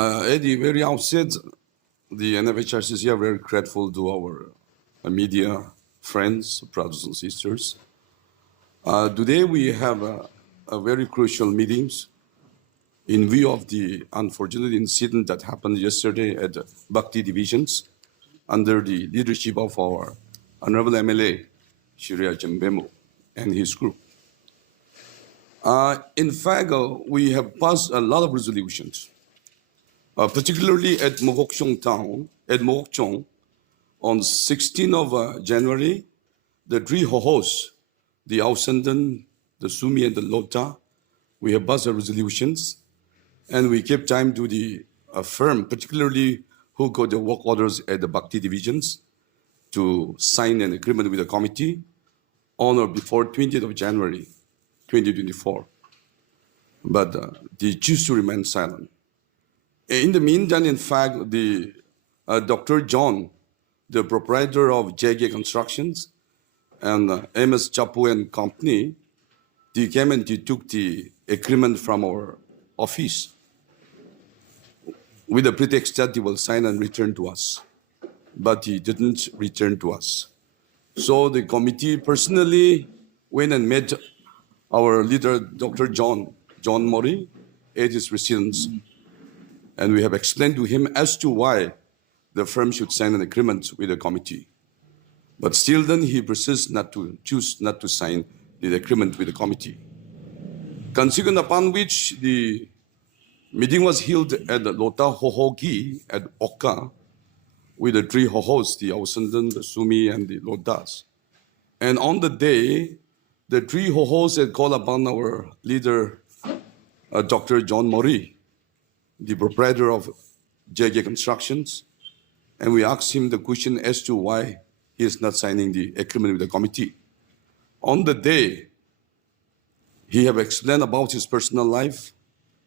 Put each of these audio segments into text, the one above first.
At the very outset, the Nfhrcc are very grateful to our media friends, brothers and sisters. Today we have a very crucial meetings in view of the unfortunate incident that happened yesterday at Bhakti Divisions under the leadership of our Honorable MLA, Shri Jambemo, and his group. In fact, we have passed a lot of resolutions, particularly at Mohokchong town, at Mohokchong, on 16th of January, the three hohos, the Ausandan, the Sumi, and the Lota, we have passed the resolutions, and we kept time to the firm, particularly who got the work orders at the Bhakti divisions, to sign an agreement with the committee on or before 20th of January, 2024. But they choose to remain silent. In the meantime, in fact, the Dr. John, the proprietor of JK Constructions, and MS Chapu and Company, they came and they took the agreement from our office with the pretext that they will sign and return to us. But he didn't return to us. So the committee personally went and met our leader, Dr. John Mori, at his residence. And we have explained to him as to why the firm should sign an agreement with the committee. But still then he persists choose not to sign the agreement with the committee. Consequent upon which the meeting was held at the Lota Hohogi at Oka with the three hohos, the Ausandan, the Sumi, and the Lotas. And on the day, the three hohos had called upon our leader, Dr. John Mori, the proprietor of JK Constructions, and we asked him the question as to why he is not signing the agreement with the committee. On the day, he have explained about his personal life,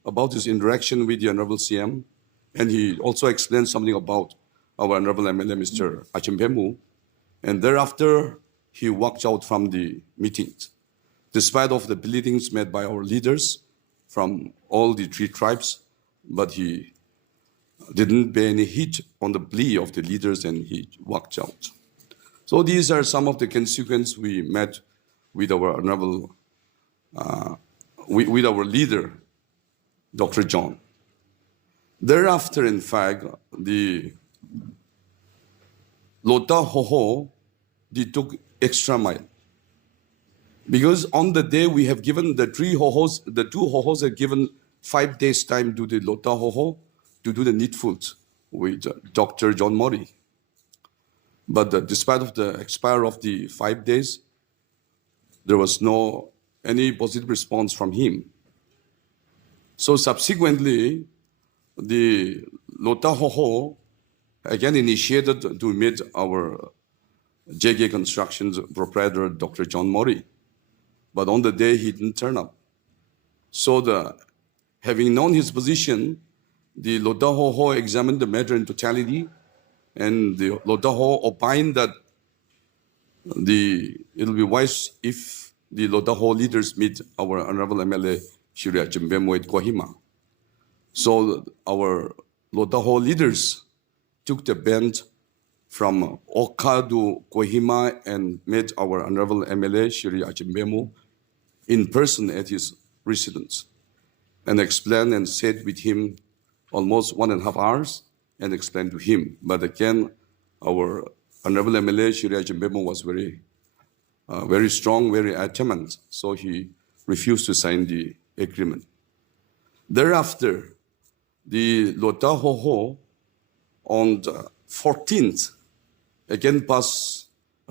about his interaction with the Honorable CM, and he also explained something about our Honorable MLA, Mr. Achimpemu, and thereafter, he walked out from the meetings, despite of the pleadings made by our leaders from all the three tribes, but he didn't pay any heed on the plea of the leaders and he walked out. So these are some of the consequences we met with our honorable, with our leader, Dr. John. Thereafter, in fact, the Lota Hoho, they took extra mile. Because on the day we have given the three hohos, the two hohos have given 5 days time to the Lota Hoho to do the needful with Dr. John Mori. But despite of the expire of the 5 days, there was no any positive response from him. So subsequently, the Lota Hoho again initiated to meet our JK Constructions proprietor, Dr. John Mori. But on the day, he didn't turn up. So having known his position, the Lota Hoho examined the matter in totality, and the Lota Hoho opined that it will be wise if the Lota Hoho leaders meet our Honorable MLA, Shri Chimbemo at Kohima. So our Lota Hoho leaders took the band from Oka to Kohima and met our Honorable MLA, Shri Achimbemo, in person at his residence, and explained and sat with him almost 1.5 hours and explained to him. But again, our Honorable MLA, Shri Achimbemo, was very strong, very adamant, so he refused to sign the agreement. Thereafter, the Lota Hoho on the 14th again passed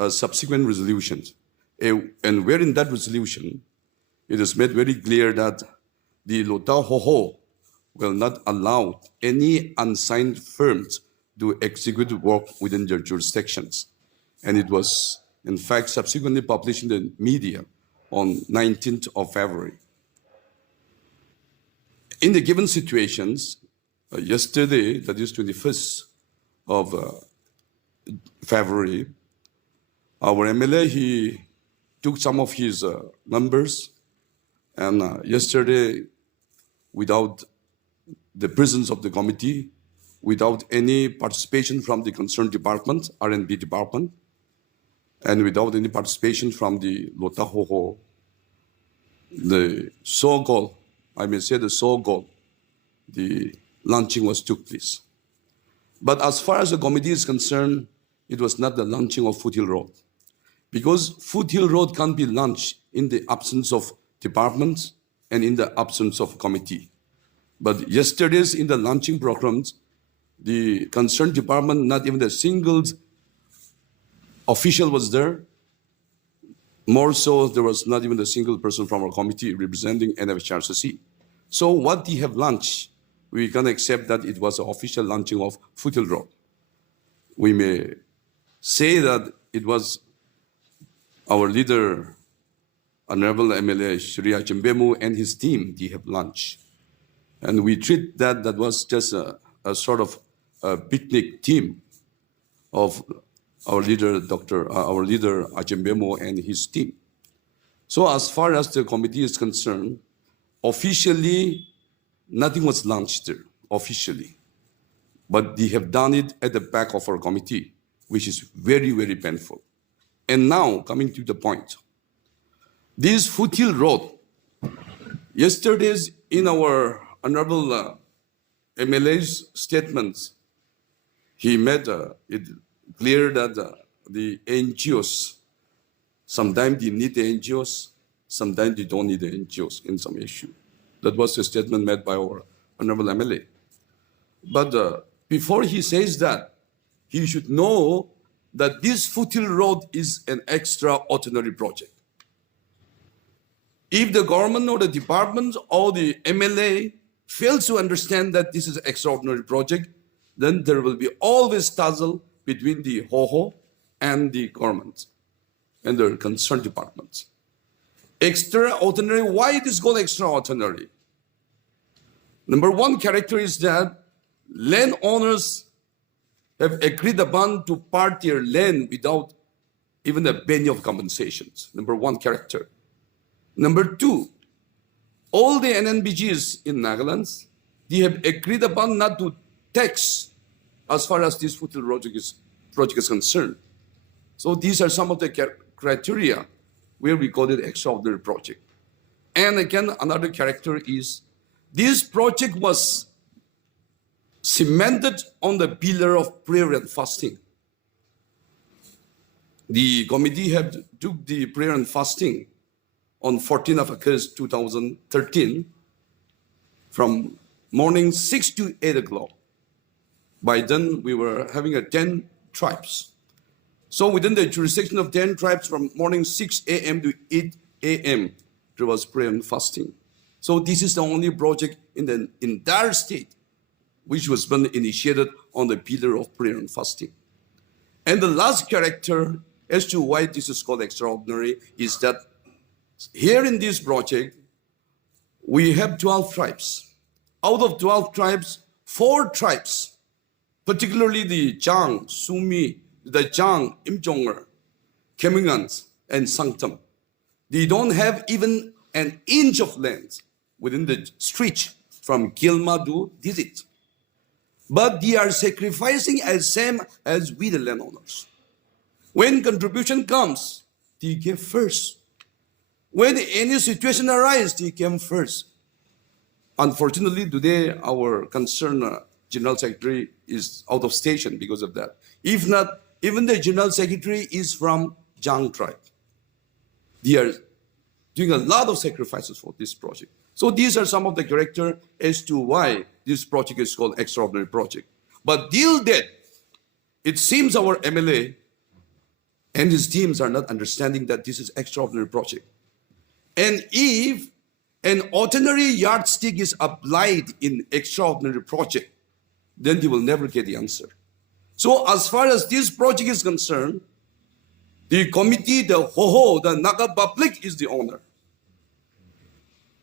subsequent resolutions. And where in that resolution, it is made very clear that the Lota Hoho will not allow any unsigned firms to execute work within their jurisdictions. And it was, in fact, subsequently published in the media on 19th of February. In the given situations, yesterday, that is 21st of February, our MLA, he took some of his numbers, and yesterday, without the presence of the committee without any participation from the concerned department, R&B department, and without any participation from the Lota Hoho, the so-called, I may say the so-called, the launching took place. But as far as the committee is concerned, it was not the launching of Foothill Road. Because Foothill Road can't be launched in the absence of departments and in the absence of committee. But yesterday's in the launching programs, the concerned department, not even a single official was there. More so, there was not even a single person from our committee representing Nfhrcc. So what they have launched, we can accept that it was an official launching of Foothill Road. We may say that it was our leader, Honorable MLA Shri Achembemu and his team, they have launched. And we treat that was just a sort of a picnic team of our leader, our leader Achembemu and his team. So as far as the committee is concerned, officially, nothing was launched there, officially. But they have done it at the back of our committee, which is very, very painful. And now, coming to the point, this Foothill Road, yesterday's in our Honorable MLA's statements, he made it clear that the NGOs, sometimes they need the NGOs, sometimes they don't need the NGOs in some issue. That was a statement made by our Honorable MLA. But before he says that, he should know that this Foothill Road is an extraordinary project. If the government or the department or the MLA fails to understand that this is an extraordinary project, then there will be always tussle between the HOHO and the government and the concerned departments. Extraordinary, why it is called extraordinary? Number one character is that landowners have agreed upon to part their land without even a penny of compensations. Number one character. Number two, all the NNBGs in Nagaland, they have agreed upon not to tax as far as this Foothill project is concerned. So these are some of the criteria where we call it extraordinary project. And again, another character is this project was cemented on the pillar of prayer and fasting. The committee had took the prayer and fasting on 14th of August 2013 from morning 6 to 8 o'clock. By then, we were having 10 tribes. So within the jurisdiction of 10 tribes, from morning 6 a.m. to 8 a.m., there was prayer and fasting. So this is the only project in the entire state which was been initiated on the pillar of prayer and fasting. And the last character as to why this is called extraordinary is that here in this project, we have 12 tribes. Out of 12 tribes, 4 tribes, particularly the Chang, Sumi, the Chang, Imjonger, Kemingans, and Sangtam, they don't have even an inch of land within the stretch from Gilma to Dizit. But they are sacrificing as same as we the landowners. When contribution comes, they give first. When any situation arises, they came first. Unfortunately, today our concerned General Secretary is out of station because of that. If not, even the General Secretary is from Jang tribe. They are doing a lot of sacrifices for this project. So these are some of the character as to why this project is called extraordinary project. But till that, it seems our MLA and his teams are not understanding that this is extraordinary project. And if an ordinary yardstick is applied in extraordinary project, then they will never get the answer. So as far as this project is concerned, the committee, the HOHO, the Naga public is the owner.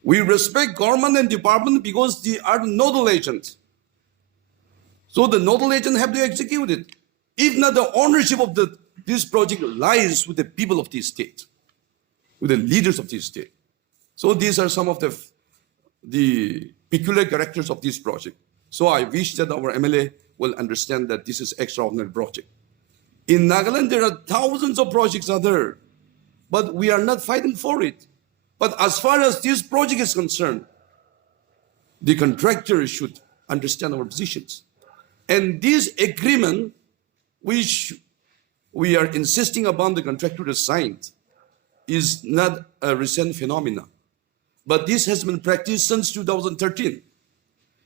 We respect government and department because they are nodal agents. So the nodal agent have to execute it. If not, the ownership of this project lies with the people of this state, with the leaders of this state. So these are some of the peculiar characters of this project. So I wish that our MLA will understand that this is extraordinary project. In Nagaland, there are thousands of projects out there, but we are not fighting for it. But as far as this project is concerned, the contractors should understand our positions. And this agreement, which we are insisting upon the contractor to sign, is not a recent phenomenon. But this has been practiced since 2013.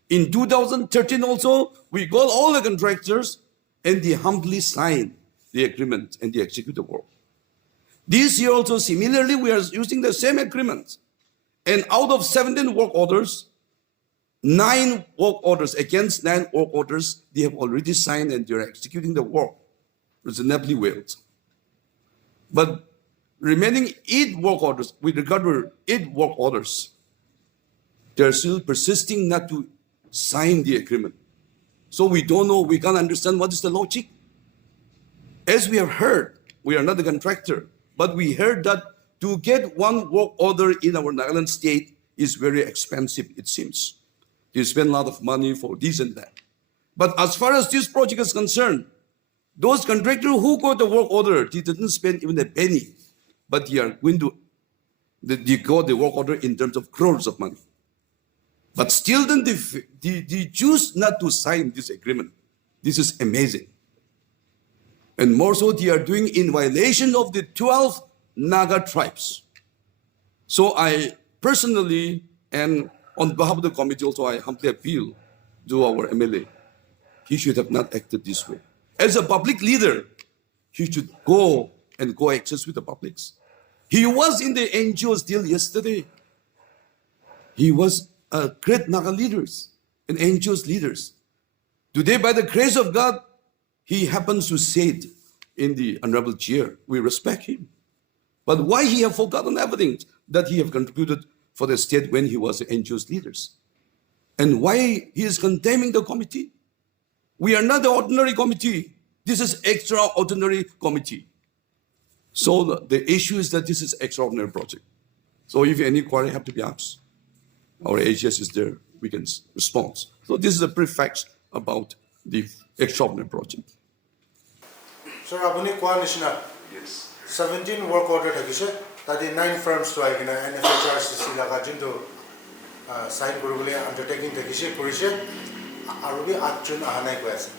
In 2013 also, we call all the contractors and they humbly sign the agreement and they execute the work. This year also, similarly, we are using the same agreement. And out of 17 work orders, 9 work orders, against 9 work orders, they have already signed and they are executing the work reasonably well. But remaining 8 work orders, with regard to 8 work orders, they are still persisting not to sign the agreement. So we don't know, we can't understand what is the logic. As we have heard, we are not the contractor, but we heard that to get 1 work order in our Nagaland state is very expensive, it seems. They spend a lot of money for this and that. But as far as this project is concerned, those contractors who got the work order, they didn't spend even a penny, but they are going to, they got the work order in terms of crores of money. But still then they choose not to sign this agreement. This is amazing. And more so, they are doing in violation of the 12 Naga tribes. So I personally, and on behalf of the committee also, I humbly appeal to our MLA. He should have not acted this way. As a public leader, he should go and coexist with the publics. He was in the NGOs till yesterday. He was a great Naga leaders and NGOs leaders. Today, by the grace of God, he happens to sit in the honorable chair. We respect him. But why he have forgotten everything that he have contributed for the state when he was the NGOs leaders? And why he is condemning the committee? We are not the ordinary committee. This is extraordinary committee. So the issue is that this is extraordinary project. So if any query have to be asked, our AGS is there, we can respond. So this is a brief facts about the extraordinary project. Sir, abuni coalition. Yes. 17 work order thakise. Tadi 9 firms to aikina Nfhrcc laga jindu sign kurubule undertaking thakise kurise. Arubi 8 June ahanai ko ase.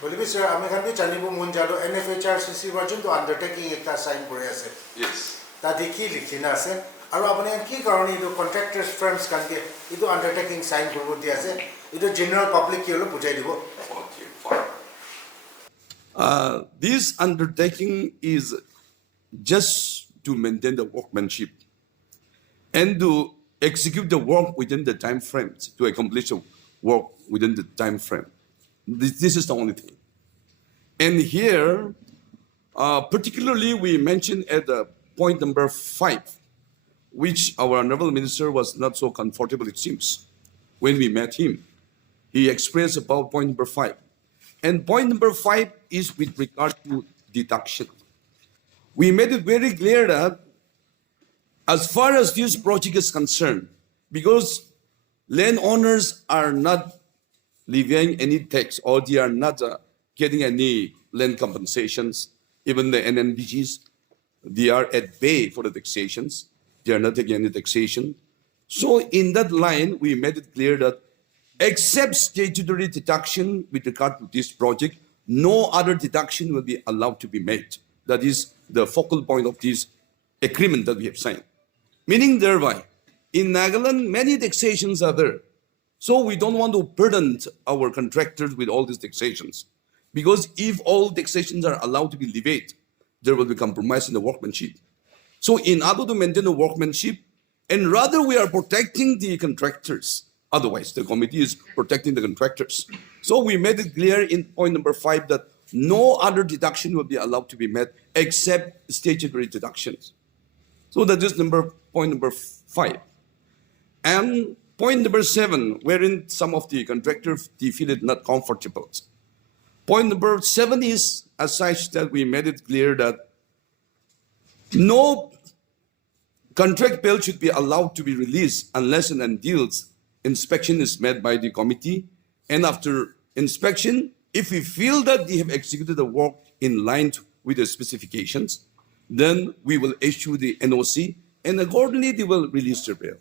Bolibi sir, ami khan bi janibu mun jalo Nfhrcc wa jindu undertaking ekta sign kuri ase. Yes. Tadi ki likhina ase. Aru apni ki karone idu contractors firms kan ke idu undertaking sign kurubu di ase. Idu general public ki holo bujai dibo. This undertaking is just to maintain the workmanship and to execute the work within the time frame, to accomplish the work within the time frame. This is the only thing. And here, particularly we mentioned at the point number 5, which our honorable minister was not so comfortable, it seems, when we met him. He expressed about point number 5. And point number 5 is with regard to deduction. We made it very clear that as far as this project is concerned, because landowners are not levying any tax or they are not getting any land compensations, even the NNBGs, they are at bay for the taxations. They are not taking any taxation. So in that line, we made it clear that except statutory deduction with regard to this project, no other deduction will be allowed to be made. That is the focal point of this agreement that we have signed. Meaning thereby, in Nagaland, many taxations are there. So we don't want to burden our contractors with all these taxations. Because if all taxations are allowed to be levied, there will be compromise in the workmanship. So in order to maintain the workmanship, and rather we are protecting the contractors. Otherwise, the committee is protecting the contractors. So we made it clear in point number 5 that no other deduction will be allowed to be made except statutory deductions. So that is point number 5. And point number 7, wherein some of the contractors they feel it not comfortable. Point number 7 is as such that we made it clear that no contract bill should be allowed to be released unless and until inspection is made by the committee, and after inspection, if we feel that they have executed the work in line with the specifications, then we will issue the NOC, and accordingly they will release their bail.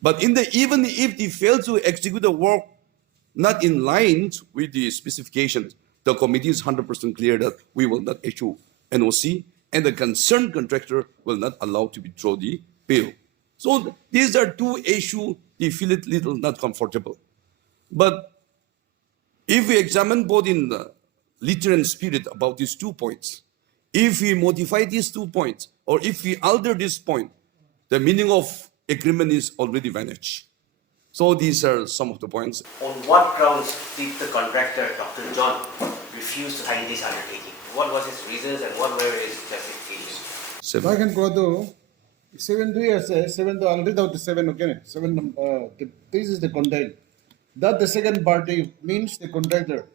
But even if they fail to execute the work not in line with the specifications, the committee is 100% clear that we will not issue NOC, and the concerned contractor will not allow to withdraw the bail. So these are two issues they feel it little not comfortable. But if we examine both in the letter and spirit about these 2 points, if we modify these 2 points, or if we alter this point, the meaning of agreement is already vanished. So these are some of the points. On what grounds did the contractor, Dr. John, refuse to sign this undertaking? What was his reasons and what were his justifications? Bagan ko to 7 years, 7 to I'll read out the 7 again. 7 this is the content. That the second party means the contractor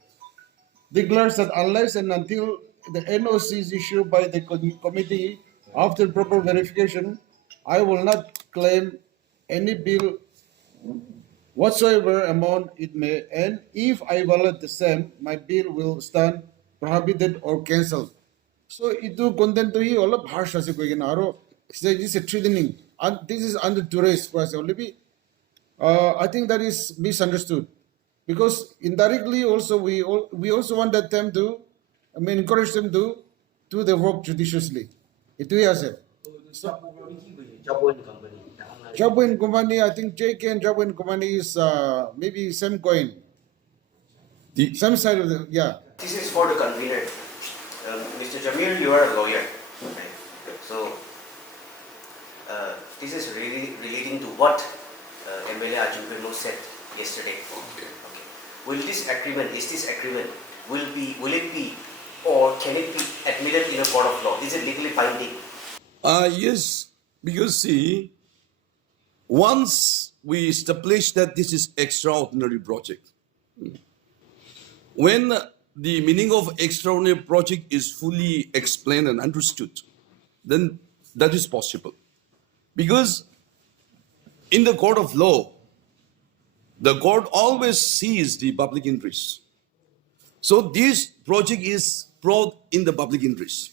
declares that unless and until the NOC is issued by the committee after proper verification, I will not claim any bill whatsoever amount it may, and if I violate the same, my bill will stand prohibited or cancelled. So itu content to you all of harsh as you aro. This is a threatening. And this is under duress for us only. I think that is misunderstood, because indirectly also we also want them to, encourage them to do the work judiciously. Itu ya sir. Jabwin Company, I think JK and Jabwin Company is maybe same coin. Same side of the, yeah. This is for the convener. Mr. Jamil, you are a lawyer. Right? So, this is really relating to what MLA Arjun Pirlo said yesterday. Okay. Will this agreement, will it be, or can it be admitted in a court of law? Is it legally binding? Yes, because see, once we establish that this is extraordinary project, when the meaning of extraordinary project is fully explained and understood, then that is possible. Because in the court of law, the court always sees the public interest. So this project is brought in the public interest.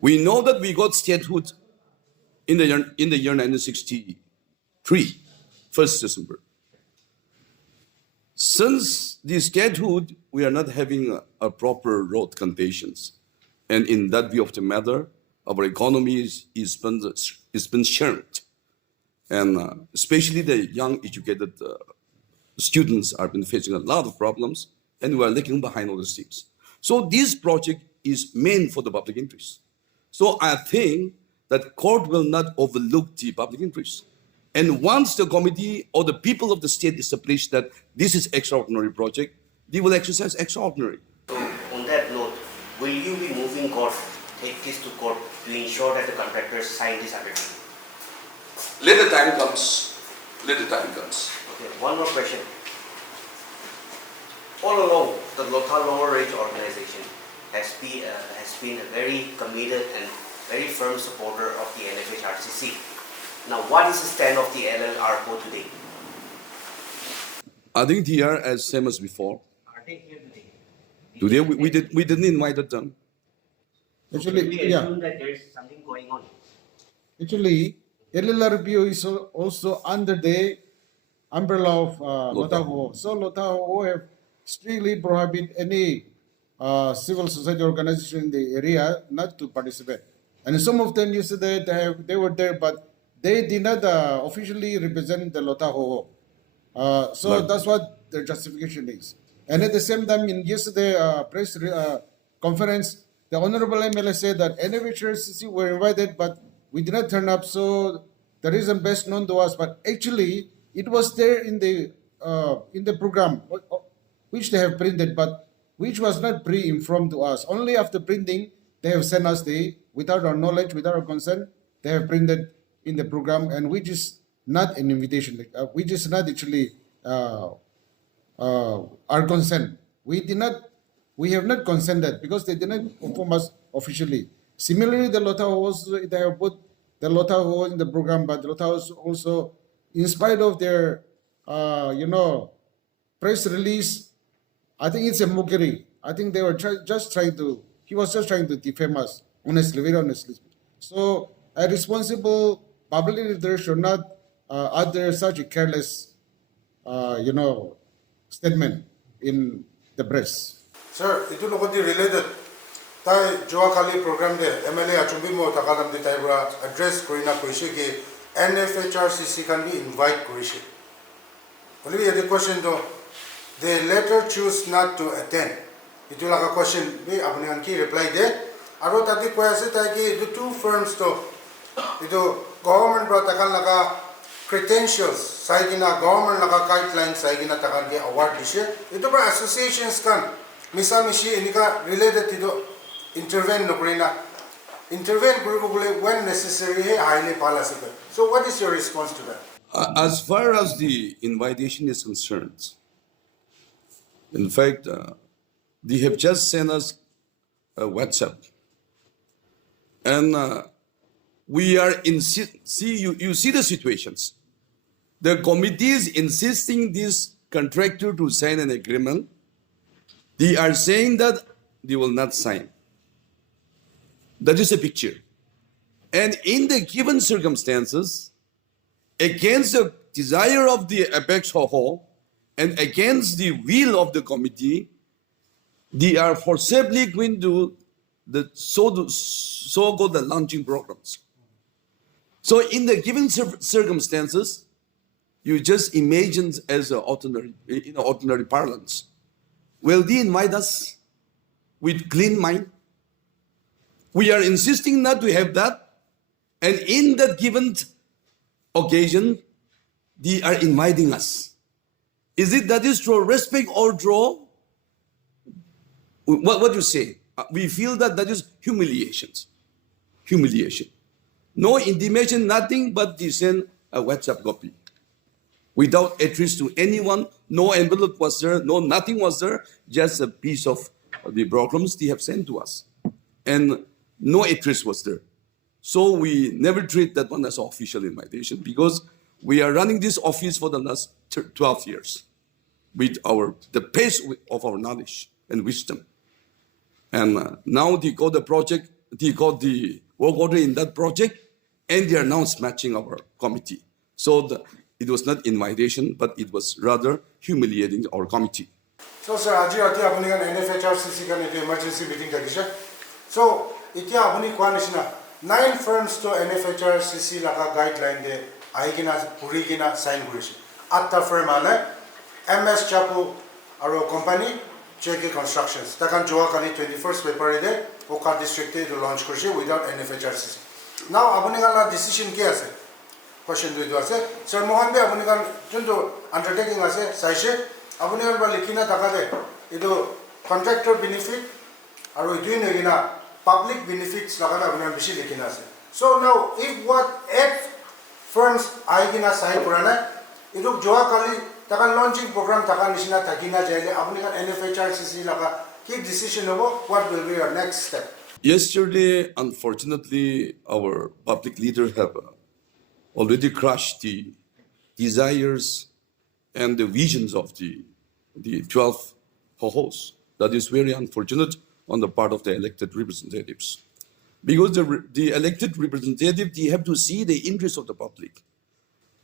We know that we got statehood in the year 1963, 1st December. Since the statehood, we are not having a proper road conditions. And in that view of the matter, our economy is been shared. And especially the young educated students have been facing a lot of problems, and we are lagging behind all the things. So this project is meant for the public interest. So I think that court will not overlook the public interest. And once the committee or the people of the state establish that this is extraordinary project, they will exercise extraordinary. So on that note, will you be moving court, take this to court to ensure that the contractors sign this agreement? Let the time comes. Let the time comes. Okay, one more question. All along, the Lotha Lower Range organization has been a very committed and very firm supporter of the Nfhrcc. Now, what is the stand of the LLRCO today? I think they are as same as before. Are they here today? Today we didn't invite them. Actually, We yeah. assume that there is something going on. Actually, LLRPO is also under the umbrella of Lotaho. So Lotaho have strictly prohibit any civil society organization in the area not to participate. And some of them yesterday they were there, but they did not officially represent the Lotaho. So that's what their justification is. And at the same time, in yesterday press conference, the Honorable MLA said that Nfhrcc were invited, but we did not turn up. So the reason best known to us, but actually it was there in the program, which they have printed, but which was not pre-informed to us. Only after printing, they have sent us without our knowledge, without our consent, they have printed in the program, and which is not an invitation, which is not actually our consent. We have not consented because they did not inform us officially. Similarly, the Lotaho, they have put the Lotaho in the program, but the Lotaho also, in spite of their press release. I think it's a mockery. I think they were just trying to. He was just trying to defame us. Honestly, very honestly. So a responsible public leader should not utter such a careless, statement in the press. Sir, itu lokot di related. Tai Joa Kali program de MLA achumbi mo takalam di tai bra address korina koishe ki Nfhrcc can be invite koishe. Only the question to they later choose not to attend. Itu laka question be apne anki reply de. Aro tadi koya se tai ki the two firms to itu government bra takal laka credentials saigina government laka guidelines saigina takal ki award dishe. Itu bra associations kan misa mishi inika related to intervene nokrina intervene when necessary highly policy. So what is your response to that? As far as the invitation is concerned, in fact, they have just sent us a WhatsApp. And we are you see the situations. The committee is insisting this contractor to sign an agreement. They are saying that they will not sign. That is a picture. And in the given circumstances, against the desire of the apex hoho and against the will of the committee, they are forcibly going to the so-called the launching programs. So in the given circumstances, you just imagine as an ordinary parlance. Will they invite us with clean mind? We are insisting not to have that, and in that given occasion, they are inviting us. Is it that is through respect or draw? What you say? We feel that is humiliation. No intimation, nothing but they send a WhatsApp copy. Without address to anyone, no envelope was there, no nothing was there, just a piece of the programs they have sent to us. And no address was there. So we never treat that one as an official invitation because we are running this office for the last 12 years with the pace of our knowledge and wisdom. And now they got the project, they got the work order in that project, and they are now matching our committee. So it was not invitation, but it was rather humiliating our committee. So, sir, aji ati apni kan Nfhrcc kan itu emergency meeting tadi sir. So, itia apni kuan isna 9 firms to Nfhrcc laka guideline de aigina purigina sign kurishi. Atta firm ana MS Chapu aro company JK Constructions. Takan Joa Kali 21st February de Oka district de launch kurishi without Nfhrcc. Now apni kan la decision ki ase? Question do itu ase. Sir Mohan bhi apni kan junto undertaking ase saise apni kan ba likhina taka de itu contractor benefit aro itu negina public benefits lagana apni beshi likhina ase. So now if what 8 firms aigina sign kurana itu Joa Kali takan launching program takan nishina thakina jaile apni kan Nfhrcc laga ki decision hobo what will be your next step? Yesterday, unfortunately, our public leader have already crushed the desires and the visions of the 12 hohos. That is very unfortunate on the part of the elected representatives. Because the elected representative, they have to see the interests of the public.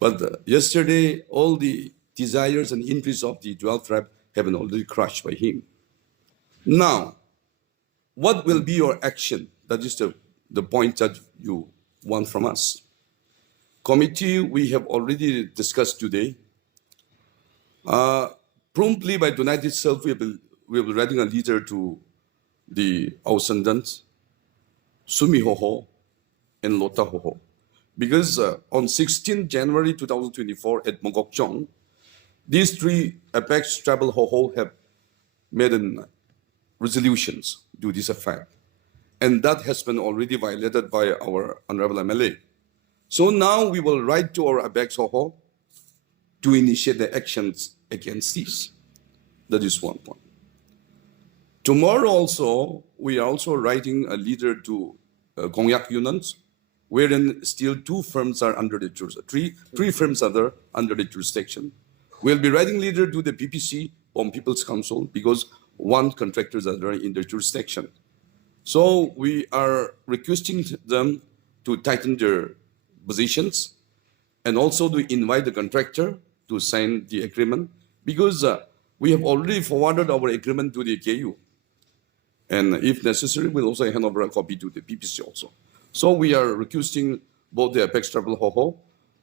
But yesterday, all the desires and interests of the 12 tribe have been already crushed by him. Now, what will be your action? That is the point that you want from us. Committee, we have already discussed today. Promptly by tonight itself, we will be writing a letter to the Ausendant, Sumi Hoho, and Lota Hoho. Because on 16 January 2024 at Mongkokchong, these 3 apex tribal Hoho have made resolutions to this effect. And that has been already violated by our Honorable MLA. So now we will write to our apex Hoho to initiate the actions against this. That is one point. Tomorrow also, we are also writing a letter to Gongyak Unans, wherein still 2 firms are under the jurisdiction, three firms are there under the jurisdiction. We'll be writing letter to the PPC on People's Council because one contractors are in their jurisdiction. So we are requesting them to tighten their positions and also to invite the contractor to sign the agreement because we have already forwarded our agreement to the KU. And if necessary, we'll also hand over a copy to the PPC also. So we are requesting both the Apex Travel Hoho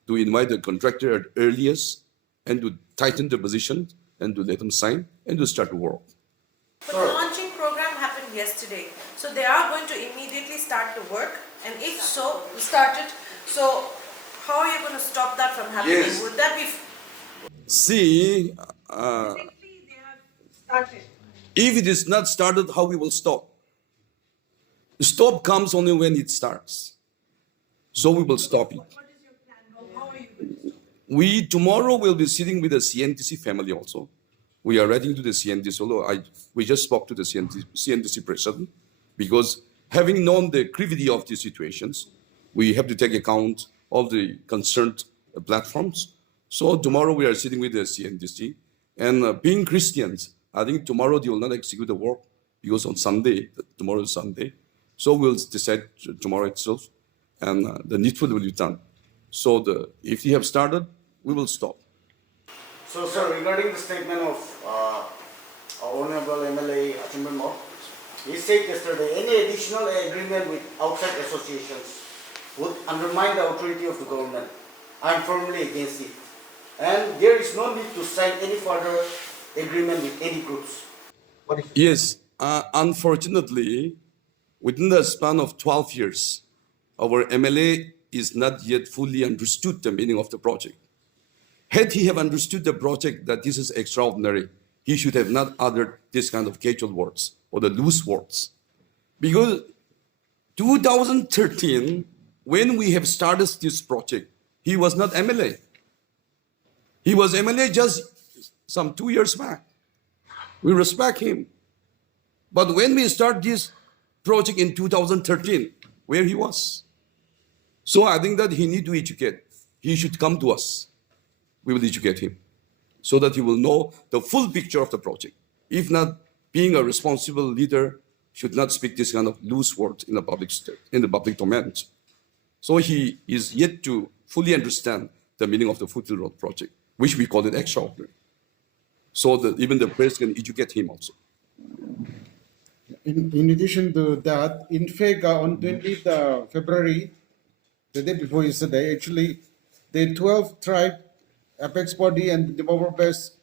to invite the contractor at earliest and to tighten the position and to let them sign and to start to work. But the launching program happened yesterday. So they are going to immediately start to work. And if so, started. So how are you going to stop that from happening? Yes. Would that be... See, Basically, they have started. if it is not started, how we will stop? The stop comes only when it starts. So we will stop it. What is your plan? How are you going to stop? We tomorrow will be sitting with the CNTC family also. We are writing to the CNTC, although we just spoke to the CNTC president because having known the gravity of these situations, we have to take account of the concerned platforms. So tomorrow we are sitting with the CNTC and being Christians, I think tomorrow they will not execute the work because on Sunday, tomorrow is Sunday. So we'll decide tomorrow itself and the needful will be done. So if they have started, we will stop. So, sir, regarding the statement of Honorable MLA Achimban Mo, he said yesterday any additional agreement with outside associations would undermine the authority of the government. I am firmly against it. And there is no need to sign any further agreement with any groups. Yes, unfortunately, within the span of 12 years, our MLA is not yet fully understood the meaning of the project. Had he have understood the project that this is extraordinary, he should have not uttered this kind of casual words or the loose words. Because 2013, when we have started this project, he was not MLA. He was MLA just some 2 years back. We respect him. But when we start this project in 2013, where he was? So I think that he need to educate. He should come to us. We will educate him so that he will know the full picture of the project. If not, being a responsible leader should not speak this kind of loose words in the public domain. So he is yet to fully understand the meaning of the Foothill Road project, which we call it extraordinary. So that even the press can educate him also. In addition to that, in fact, on 20th February, the day before yesterday, actually, the 12 tribe apex body and the Democrat-based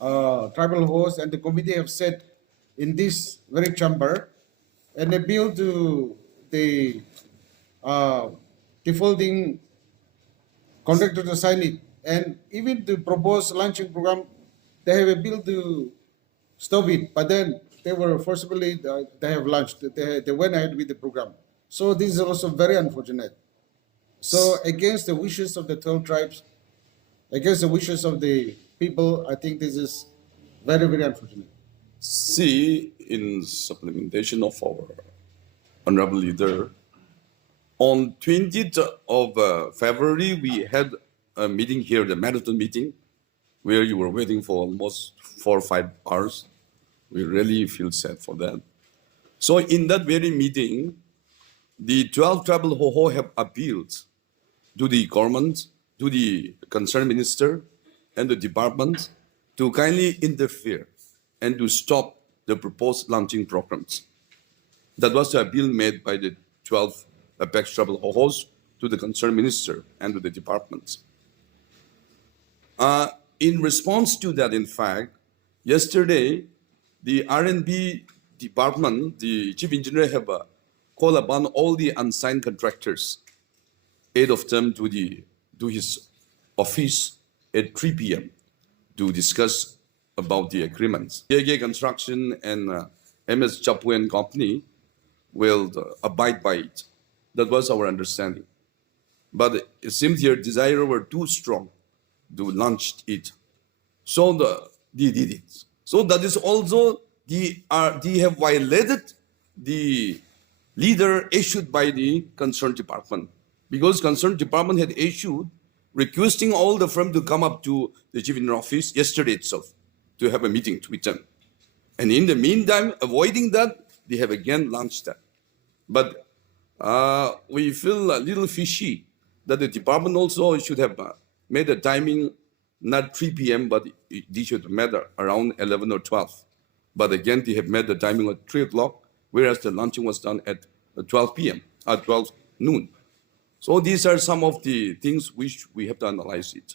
tribal host and the committee have said in this very chamber an appeal to the defaulting contractor to sign it. And even the proposed launching program, they have appealed to stop it, but then they were forcibly, they have launched, they went ahead with the program. So this is also very unfortunate. So against the wishes of the 12 tribes, against the wishes of the people, I think this is very, very unfortunate. See, in supplementation of our honorable leader, on 20th of February, we had a meeting here, the marathon meeting, where you were waiting for almost 4 or 5 hours. We really feel sad for that. So in that very meeting, the 12 tribal Hoho have appealed to the government, to the concerned minister and the department to kindly interfere and to stop the proposed launching programs. That was the appeal made by the 12 apex tribal Hohos to the concerned minister and to the departments. In response to that, in fact, yesterday, the R&B department, the chief engineer have called upon all the unsigned contractors, 8 of them to his office at 3 p.m. to discuss about the agreements. KK Construction and MS Chapu and Company will abide by it. That was our understanding. But it seems their desire were too strong to launch it. So they did it. So that is also, they have violated the leader issued by the concerned department. Because concerned department had issued requesting all the firm to come up to the chief in office yesterday itself to have a meeting with them. And in the meantime, avoiding that, they have again launched that. But we feel a little fishy that the department also should have made the timing not 3 p.m., but they should have made around 11 or 12. But again, they have made the timing at 3 o'clock, whereas the launching was done at 12 p.m., at 12 noon. So these are some of the things which we have to analyze it.